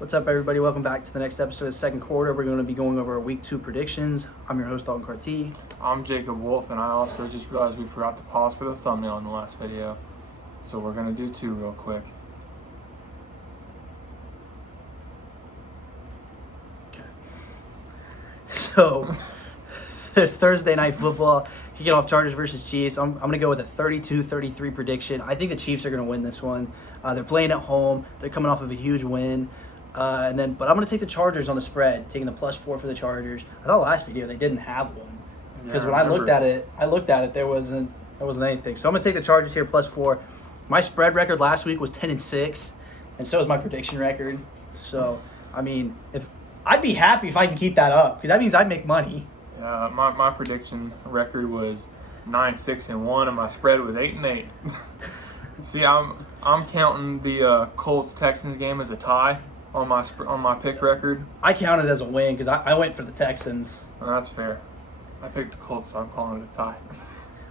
What's up, everybody? Welcome back to the next episode of the second quarter. We're going to be going over our week 2 predictions. I'm your host, Dalton Carty. I'm Jacob Wolf, and I also just realized we forgot to pause for the thumbnail in the last video. So we're going to do two real quick. Okay. So, Thursday night football, kicking off Chargers versus Chiefs. I'm going to go with a 32-33 prediction. I think the Chiefs are going to win this one. They're playing at home. They're coming off of a huge win. But I'm going to take the Chargers on the spread, taking the +4 for the Chargers. I thought last video they didn't have one because when I looked at it, there wasn't anything. So I'm going to take the Chargers here +4. My spread record last week was 10-6, and so is my prediction record. So I mean, if I'd be happy if I can keep that up because that means I'd make money. My prediction record was 9-6-1, and my spread was 8-8. See, I'm counting the Colts Texans game as a tie on my pick record. I count it as a win because I went for the Texans. Well, that's fair. I picked the Colts, so I'm calling it a tie.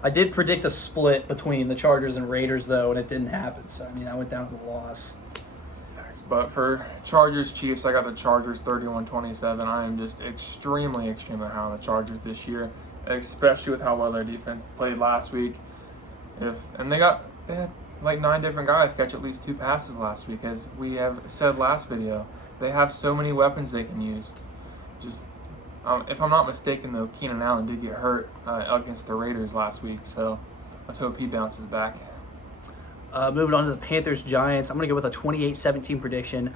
I did predict a split between the Chargers and Raiders, though, and it didn't happen. So, I mean, I went down to the loss. But for Chargers Chiefs, I got the Chargers 31-27. I am just extremely high on the Chargers this year, especially with how well their defense played last week. They had like 9 different guys catch at least 2 passes last week, as we have said last video. They have so many weapons they can use. If I'm not mistaken, though, Keenan Allen did get hurt against the Raiders last week, so let's hope he bounces back. Moving on to the Panthers-Giants, I'm going to go with a 28-17 prediction.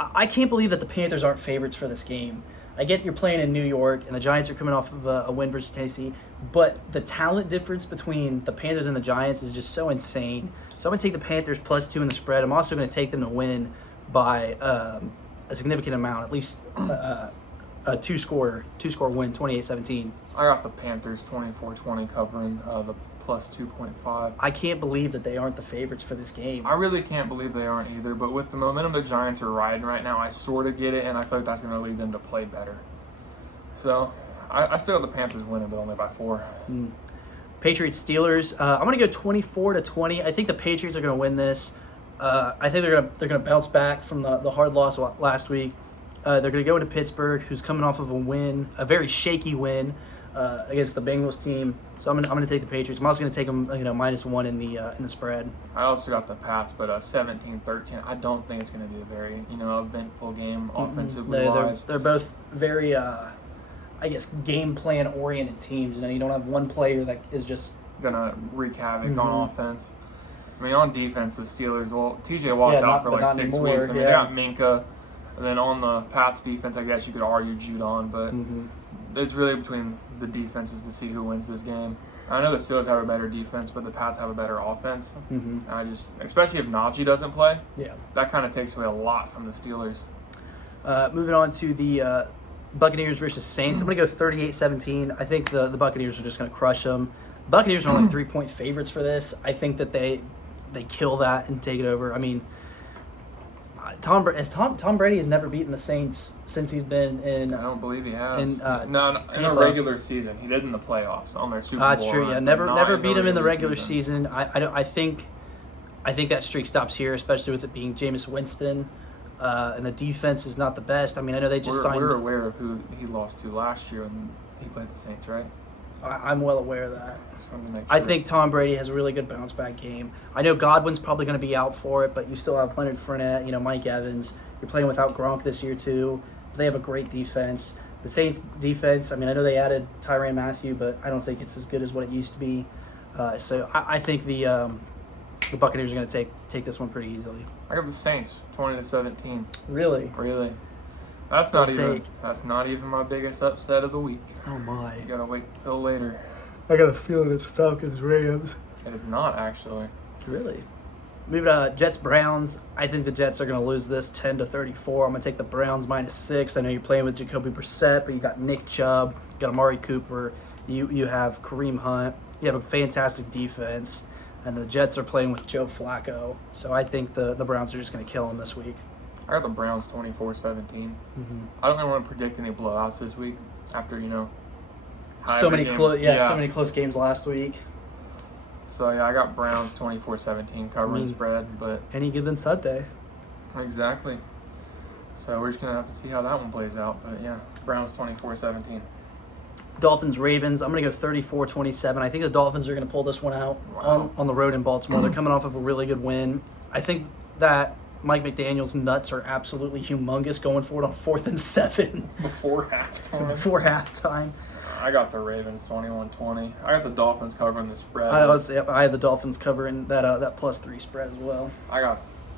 I can't believe that the Panthers aren't favorites for this game. I get you're playing in New York, and the Giants are coming off of a win versus Tennessee, but the talent difference between the Panthers and the Giants is just so insane. So I'm going to take the Panthers +2 in the spread. I'm also going to take them to win by a significant amount, at least a two-score win, 28-17. I got the Panthers 24-20 covering the +2.5. I can't believe that they aren't the favorites for this game. I really can't believe they aren't either, but with the momentum the Giants are riding right now, I sort of get it, and I feel like that's going to lead them to play better. So I still got the Panthers winning, but only by 4. Patriots-Steelers. I'm going to go 24-20. I think the Patriots are going to win this. I think they're going to bounce back from the hard loss last week. They're going to go into Pittsburgh, who's coming off of a win, a very shaky win against the Bengals team. So I'm going to take the Patriots. I'm also going to take them, -1 in the spread. I also got the Pats, but 17-13. I don't think it's going to be a very eventful game offensively wise. They're both very game plan oriented teams. You don't have one player that is just gonna wreak havoc on offense. I mean, on defense, the Steelers. Well, TJ Watt's out for like 6 weeks. I mean, they got Minka, and then on the Pats defense, I guess you could argue Judon, but it's really between the defenses to see who wins this game. I know the Steelers have a better defense, but the Pats have a better offense. Especially if Najee doesn't play, that kind of takes away a lot from the Steelers. Moving on to the Buccaneers versus Saints. I'm going to go 38-17. I think the Buccaneers are just going to crush them. Buccaneers are only 3-point favorites for this. I think that they kill that and take it over. I mean, Tom Brady has never beaten the Saints since he's been in. I don't believe he has. In a regular season, he did in the playoffs on their Super Bowl. That's true. Yeah, never beat him in the regular season. I think that streak stops here, especially with it being Jameis Winston. And the defense is not the best. I mean, I know they just signed. We're aware of who he lost to last year when he played the Saints, right? I'm well aware of that. Sure. I think Tom Brady has a really good bounce back game. I know Godwin's probably going to be out for it, but you still have Leonard Fournette, Mike Evans. You're playing without Gronk this year too. They have a great defense. The Saints defense, I mean, I know they added Tyrann Mathieu, but I don't think it's as good as what it used to be. So I think the Buccaneers are going to take this one pretty easily. I got the Saints 20-17. Really? That's not even my biggest upset of the week. Oh my! You gotta wait till later. I got a feeling it's Falcons-Rams. It is not actually. Really? Moving to Jets-Browns. I think the Jets are going to lose this 10-34. I'm going to take the Browns -6. I know you're playing with Jacoby Brissett, but you got Nick Chubb, you got Amari Cooper, you have Kareem Hunt. You have a fantastic defense, and the Jets are playing with Joe Flacco. So I think the Browns are just going to kill them this week. I got the Browns 24-17. I don't really want to predict any blowouts this week after, so many close games last week. So, I got Browns 24-17 covering spread, but... Any given Sunday. Exactly. So we're just going to have to see how that one plays out. But yeah, Browns 24-17. Dolphins, Ravens. I'm going to go 34-27. I think the Dolphins are going to pull this one out on the road in Baltimore. They're coming off of a really good win. I think that Mike McDaniel's nuts are absolutely humongous going forward on 4th and 7. Before halftime. Before halftime. I got the Ravens 21-20. I got the Dolphins covering the spread. I have the Dolphins covering that +3 spread as well.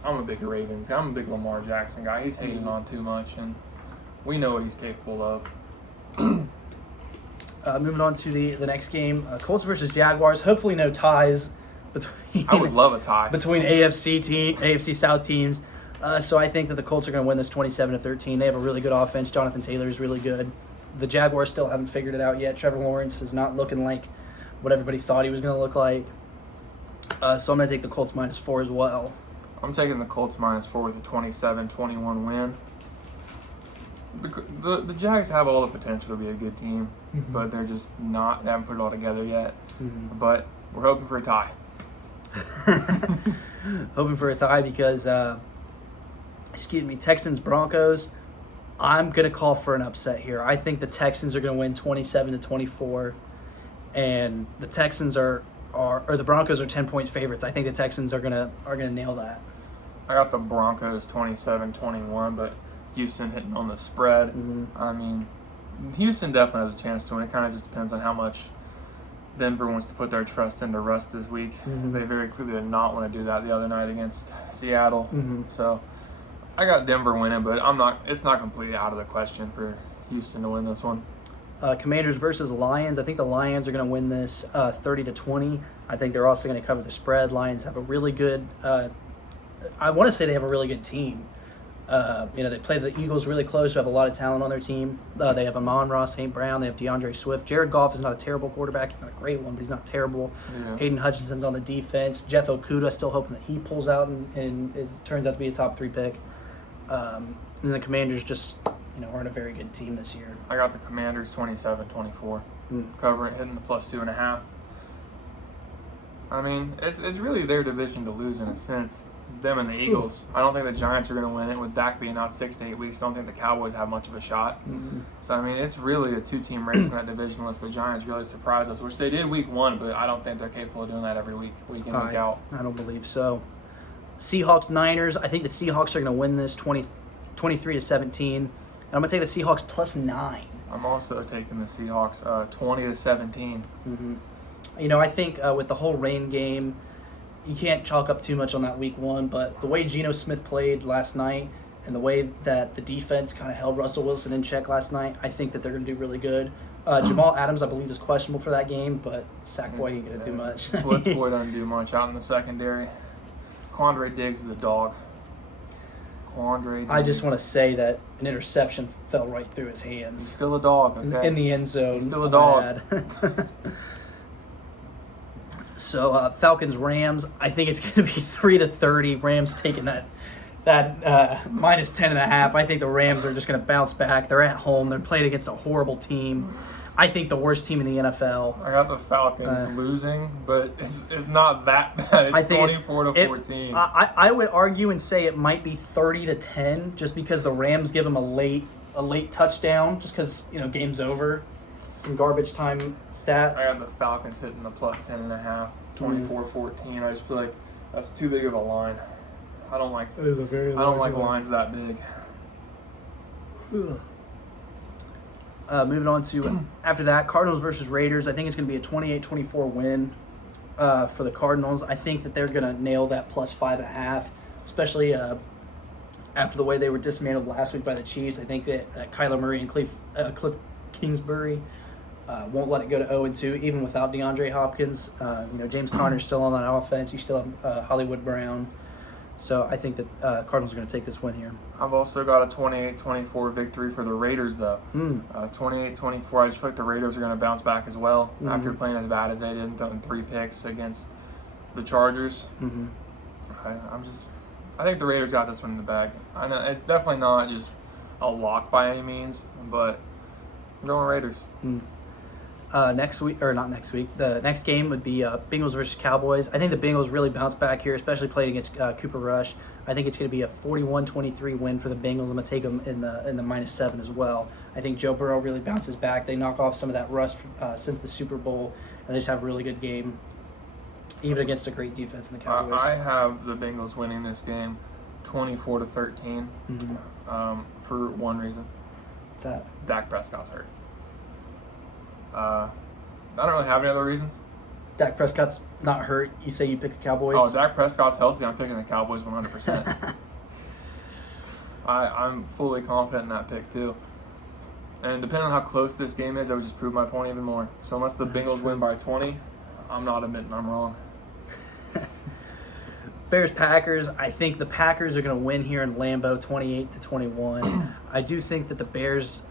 I'm a big Ravens guy. I'm a big Lamar Jackson guy. He's hating on too much, and we know what he's capable of. Moving on to the next game, Colts versus Jaguars. Hopefully no ties between I would love a tie. between AFC South teams. So I think that the Colts are going to win this 27-13. They have a really good offense. Jonathan Taylor is really good. The Jaguars still haven't figured it out yet. Trevor Lawrence is not looking like what everybody thought he was going to look like. So I'm going to take the Colts -4 as well. I'm taking the Colts -4 with a 27-21 win. The Jags have all the potential to be a good team, but they're just not. They haven't put it all together yet. But we're hoping for a tie. Hoping for a tie because, Texans Broncos. I'm gonna call for an upset here. I think the Texans are gonna win 27-24, and the Texans or the Broncos are 10-point favorites. I think the Texans are gonna nail that. I got the Broncos 27-21, but Houston hitting on the spread. I mean, Houston definitely has a chance to win. It kind of just depends on how much Denver wants to put their trust into Russ this week. They very clearly did not want to do that the other night against Seattle. So I got Denver winning, but it's not completely out of the question for Houston to win this one. Commanders versus Lions. I think the Lions are going to win this 30-20. I think they're also going to cover the spread. Lions have a really good. I want to say they have a really good team. They play the Eagles really close, who have a lot of talent on their team. They have Amon-Ra St. Brown. They have DeAndre Swift. Jared Goff is not a terrible quarterback. He's not a great one, but he's not terrible. Yeah. Hayden Hutchinson's on the defense. Jeff Okudah, still hoping that he pulls out and turns out to be a top 3 pick. And the Commanders just aren't a very good team this year. I got the Commanders 27-24, covering, hitting the +2.5. I mean, it's really their division to lose in a sense. Them and the Eagles. I don't think the Giants are going to win it with Dak being out 6 to 8 weeks. I don't think the Cowboys have much of a shot. So, I mean, it's really a 2-team race in that division unless the Giants really surprise us, which they did week 1, but I don't think they're capable of doing that every week in, week out. I don't believe so. Seahawks, Niners. I think the Seahawks are going to win this 23-17. And I'm going to take the Seahawks +9. I'm also taking the Seahawks 20-17. I think with the whole rain game, you can't chalk up too much on that week 1, but the way Geno Smith played last night and the way that the defense kind of held Russell Wilson in check last night, I think that they're going to do really good. Jamal Adams, I believe, is questionable for that game, but Sackboy ain't going to do much. Blitzboy doesn't do much out in the secondary. Quandre Diggs is a dog. I just want to say that an interception fell right through his hands. He's still a dog, okay? In the end zone. He's still a dog. So Falcons Rams. I think it's going to be 3-30. Rams taking that -10.5. I think the Rams are just going to bounce back. They're at home. They're playing against a horrible team. I think the worst team in the NFL. I got the Falcons losing, but it's not that bad. It's 24-14. I would argue and say it might be 30-10, just because the Rams give them a late touchdown, just because game's over. Some garbage time stats. I got the Falcons hitting the +10.5, 24-14. I just feel like that's too big of a line. I don't like lines that big. Moving on to after that, Cardinals versus Raiders. I think it's going to be a 28-24 win for the Cardinals. I think that they're going to nail that +5.5, especially after the way they were dismantled last week by the Chiefs. I think that Kyler Murray and Cliff Kingsbury won't let it go to 0-2, even without DeAndre Hopkins. James Conner's still on that offense. You still have Hollywood Brown. So I think that Cardinals are going to take this win here. I've also got a 28-24 victory for the Raiders, though. 28-24. I just feel like the Raiders are going to bounce back as well after playing as bad as they did and throwing 3 picks against the Chargers. I think the Raiders got this one in the bag. I know it's definitely not just a lock by any means, but I'm going Raiders. Next week, or not next week, the next game would be Bengals versus Cowboys. I think the Bengals really bounce back here, especially playing against Cooper Rush. I think it's going to be a 41-23 win for the Bengals. I'm going to take them in the -7 as well. I think Joe Burrow really bounces back. They knock off some of that rust since the Super Bowl, and they just have a really good game, even against a great defense in the Cowboys. I have the Bengals winning this game 24-13 for one reason. What's that? Dak Prescott's hurt. I don't really have any other reasons. Dak Prescott's not hurt. You say you pick the Cowboys? Oh, Dak Prescott's healthy. I'm picking the Cowboys 100%. I'm fully confident in that pick, too. And depending on how close this game is, I would just prove my point even more. So unless the Bengals win by 20, I'm not admitting I'm wrong. Bears-Packers. I think the Packers are going to win here in Lambeau 28-21. I do think that the Bears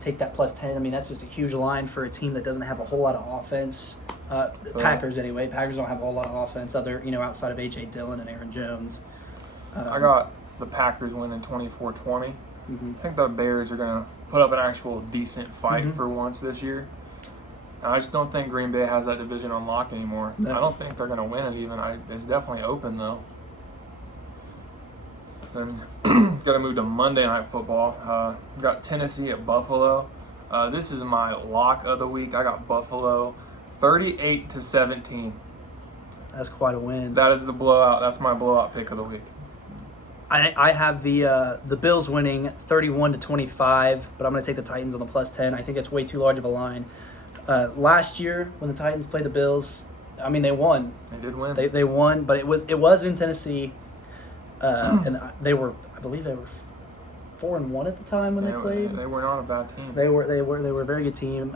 take that +10. I mean, that's just a huge line for a team that doesn't have a whole lot of offense. Packers, anyway. Packers don't have a whole lot of offense outside of A.J. Dillon and Aaron Jones. I got the Packers winning 24-20. I think the Bears are going to put up an actual decent fight for once this year. I just don't think Green Bay has that division on lock anymore. No. I don't think they're going to win it even. It's definitely open, though. Then got to move to Monday Night Football. Got Tennessee at Buffalo. This is my lock of the week. I got Buffalo 38-17. That's quite a win. That is the blowout. That's my blowout pick of the week. I have the Bills winning 31-25, but I'm going to take the Titans on the +10. I think it's way too large of a line. Last year when the Titans played the Bills, I mean they won. They did win. They won, but it was in Tennessee, and I believe they were 4-1 at the time when they played. They were not a bad team. They were a very good team.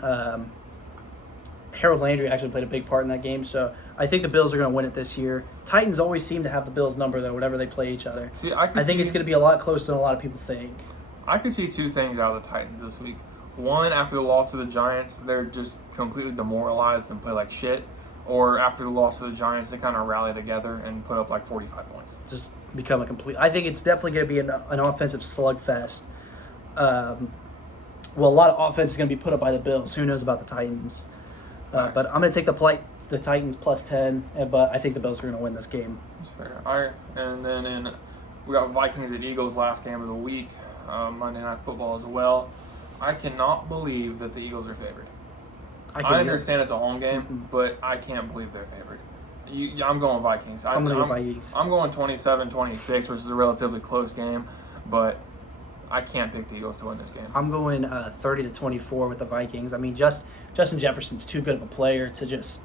Harold Landry actually played a big part in that game, so I think the Bills are going to win it this year. Titans always seem to have the Bills' number though, whenever they play each other. See, I think it's going to be a lot closer than a lot of people think. I could see two things out of the Titans this week. One, after the loss to the Giants, they're just completely demoralized and play like shit. Or after the loss to the Giants, they kind of rally together and put up like 45 points. Just become a complete. I think it's definitely going to be an offensive slugfest. Well, a lot of offense is going to be put up by the Bills. Who knows about the Titans? Nice. But I'm going to take the Titans +10. But I think the Bills are going to win this game. That's fair. And then we got Vikings at Eagles last game of the week. Monday Night Football as well. I cannot believe that the Eagles are favored. I understand it's a home game, but I can't believe they're favored. I'm going Vikings. I'm going to go Vikings. I'm going 27-26, which is a relatively close game, but I can't pick the Eagles to win this game. I'm going 30-24 with the Vikings. I mean, Justin Jefferson's too good of a player to just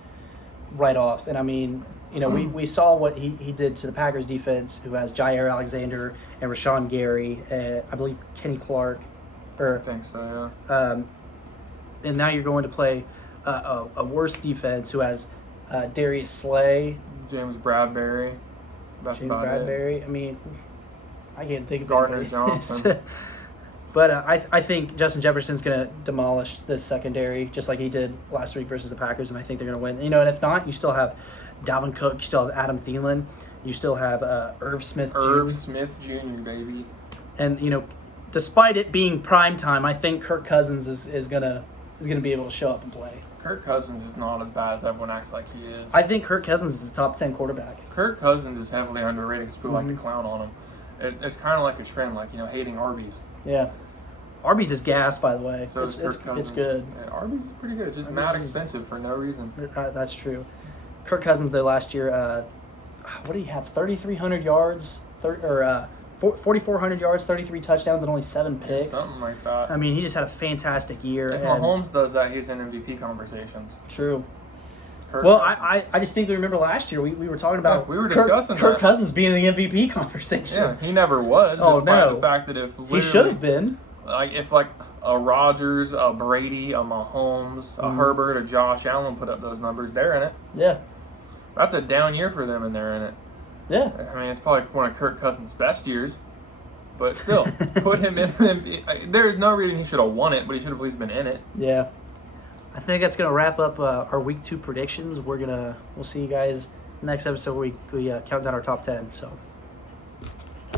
write off. And I mean, we saw what he did to the Packers defense, who has Jair Alexander and Rashawn Gary, I believe Kenny Clark. I think so, yeah. And now you're going to play a worse defense who has Darius Slay, James Bradbury. That's about it. I mean, I can't think of Gardner anybody. Johnson. But I think Justin Jefferson's going to demolish this secondary just like he did last week versus the Packers, and I think they're going to win. And if not, you still have Dalvin Cook, you still have Adam Thielen, you still have Irv Smith Jr., baby. And despite it being prime time, I think Kirk Cousins is gonna be able to show up and play. Kirk Cousins is not as bad as everyone acts like he is. I think Kirk Cousins is a top 10 quarterback. Kirk Cousins is heavily underrated because people like to clown on him. It's kind of like a trend, like hating Arby's. Yeah, Arby's is gas, by the way. So it's Kirk Cousins. It's good. Yeah, Arby's is pretty good. It's just mad expensive for no reason. That's true. Kirk Cousins, though, last year, what did he have? 3,300 yards, 4,400 yards, 33 touchdowns, and only 7 picks. Something like that. I mean, he just had a fantastic year. If Mahomes does that, he's in MVP conversations. True. Well, I distinctly remember last year we were talking about we were discussing Kirk Cousins being in the MVP conversation. Yeah, he never was. Oh, despite no. the fact that he should have been. If a Rodgers, a Brady, a Mahomes, a Herbert, a Josh Allen put up those numbers, they're in it. Yeah. That's a down year for them, and they're in it. Yeah. I mean, it's probably one of Kirk Cousins' best years, but still, put him in. There's no reason he should have won it, but he should have at least been in it. Yeah. I think that's going to wrap up our week 2 predictions. We'll see you guys next episode where we count down our top 10. So.